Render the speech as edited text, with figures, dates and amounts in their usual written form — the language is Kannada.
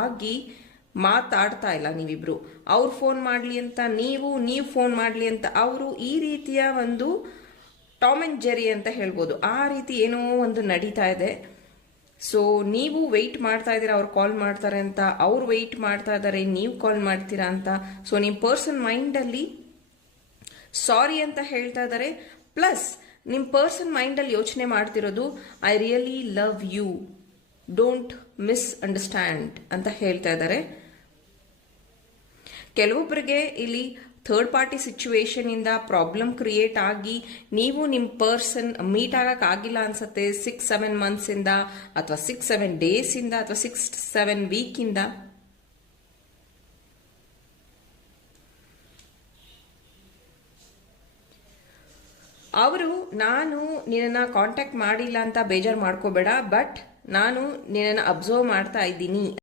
ಆಗಿ ಮಾತಾಡ್ತಾ ಇಲ್ಲ ನೀವಿಬ್ರು. ಅವ್ರು ಫೋನ್ ಮಾಡಲಿ ಅಂತ ನೀವು ಫೋನ್ ಮಾಡಲಿ ಅಂತ ಅವರು, ಈ ರೀತಿಯ ಒಂದು ಟಾಮ್ ಅಂಡ್ ಜೆರಿ ಅಂತ ಹೇಳ್ಬೋದು, ಆ ರೀತಿ ಏನೋ ಒಂದು ನಡೀತಾ ಇದೆ. ಸೊ ನೀವು ವೆಯ್ಟ್ ಮಾಡ್ತಾ ಇದ್ದೀರಾ ಅವ್ರು ಕಾಲ್ ಮಾಡ್ತಾರೆ ಅಂತ, ಅವ್ರು ವೆಯ್ಟ್ ಮಾಡ್ತಾ ಇದ್ದಾರೆ ನೀವು ಕಾಲ್ ಮಾಡ್ತೀರಾ ಅಂತ. ಸೊ ನಿಮ್ಮ ಪರ್ಸನ್ ಮೈಂಡಲ್ಲಿ ಸಾರಿ ಅಂತ ಹೇಳ್ತಾ ಇದ್ದಾರೆ. ಪ್ಲಸ್ ನಿಮ್ಮ ಪರ್ಸನ್ ಮೈಂಡಲ್ಲಿ ಯೋಚನೆ ಮಾಡ್ತಿರೋದು I really love you, don't misunderstand ಅಂತ ಹೇಳ್ತಾ ಇದ್ದಾರೆ. ಕೆಲವೊಬ್ಬರಿಗೆ ಇಲ್ಲಿ ಥರ್ಡ್ ಪಾರ್ಟಿ ಸಿಚುವೇಶನ್ ಇಂದ ಪ್ರಾಬ್ಲಮ್ ಕ್ರಿಯೇಟ್ ಆಗಿ ನೀವು ನಿಮ್ಮ ಪರ್ಸನ್ ಮೀಟ್ ಆಗಕ್ ಆಗಿಲ್ಲ ಅನ್ಸುತ್ತೆ 6-7 ಮಂತ್ಸ್ ಇಂದ, ಅಥವಾ 6-7 ಡೇಸ್ ಇಂದ, ಅಥವಾ 6-7 ವೀಕ್ ಇಂದ. ಅವರು ನಾನು ನಿನ್ನ ಕಾಂಟ್ಯಾಕ್ಟ್ ಮಾಡಿಲ್ಲ ಅಂತ ಬೇಜಾರು ಮಾಡ್ಕೋಬೇಡ, ಬಟ್ ನಾನು ನಿನ್ನ ಅಬ್ಸರ್ವ್ ಮಾಡ್ತಾ ಇದ್ದೀನಿ